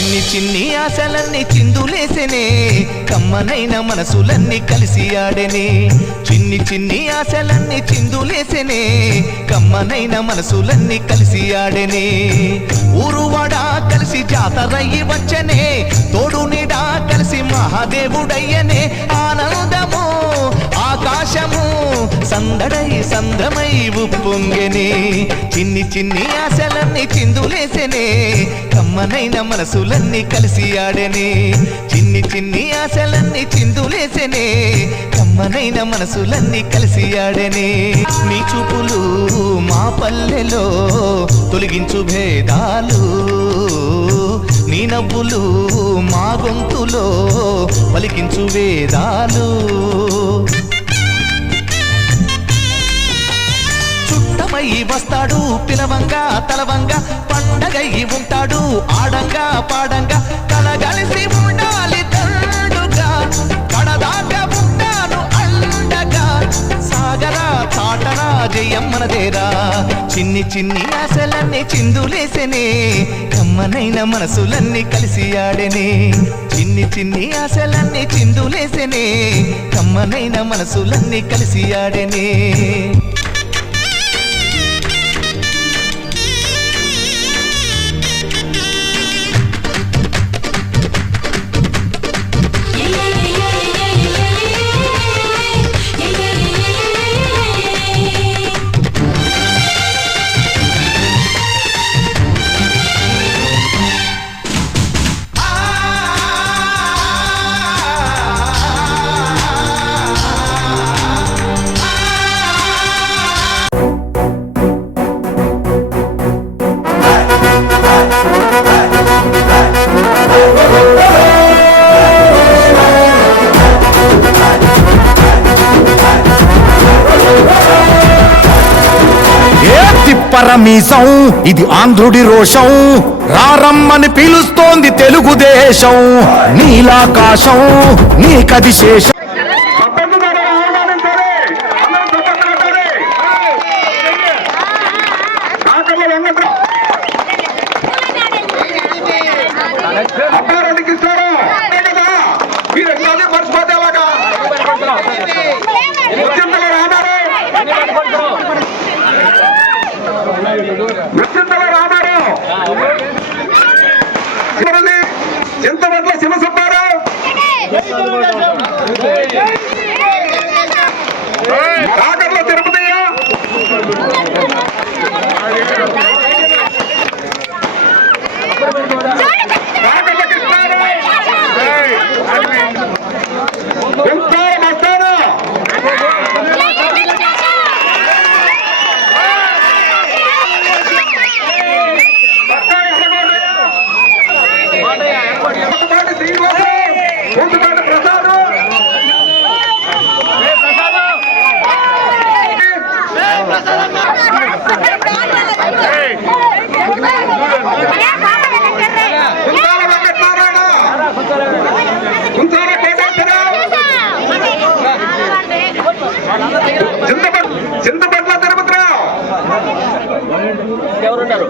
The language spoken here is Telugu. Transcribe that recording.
చిన్ని చిన్ని ఆశలన్నీ చిందులేసెనే కమ్మనైన మనసులన్నీ కలిసి ఆడెనే చిన్ని చిన్ని ఆశలన్నీ చిందులేసెనే కమ్మనైన మనసులన్నీ కలిసి ఆడెనే ఊరువాడా కలిసి జాతరయ్యి వచ్చనే తోడు నీడా కలిసి మహాదేవుడయ్యనే ఆనందము ఆకాశము సందడై సంద్రమై ఉప్పొంగెనే చిన్ని చిన్ని ఆశలన్నీ చిందులేసెనే కమ్మనైన మనసులన్నీ కలిసి ఆడెనే చిన్ని చిన్ని ఆశలన్నీ చిందులేసెనే కమ్మనైన మనసులన్నీ కలిసి ఆడెనే నీ చూపులు మా పల్లెలో తొలగించు భేదాలు నీ నవ్వులు మా గొంతులో పలికించు వేదాలు చుట్టమయ్యి వస్తాడు పిలవంగా తలవంగా పండగయ్యి ఉంటాడు ఆడంగా పాడంగా కలగలిసి ఉండాలి తండుగా కడదాకా ఉంటాను అండగా సాగరా చాటరా జయమ్మనదేరా చిన్ని చిన్ని ఆశలన్నీ చిందులేసెనే కమ్మనైన మనసులన్నీ కలిసి ఆడెనే చిన్ని చిన్ని ఆశలన్నీ చిందులేసెనే కమ్మనైన మనసులన్నీ కలిసి ఆడెనే పరమీసం ఇది ఆంధ్రుడి రోషం రారమ్మని పిలుస్తోంది తెలుగుదేశం నీలాకాశం నీకది శేషం చింతపట్ల శివసుబ్బారావు కాకర్ల తిరుపతయ్య కాకర్ల కృష్ణారావు మస్తాను చింతపట్ల తిరుపతిరావు ఎవరున్నారు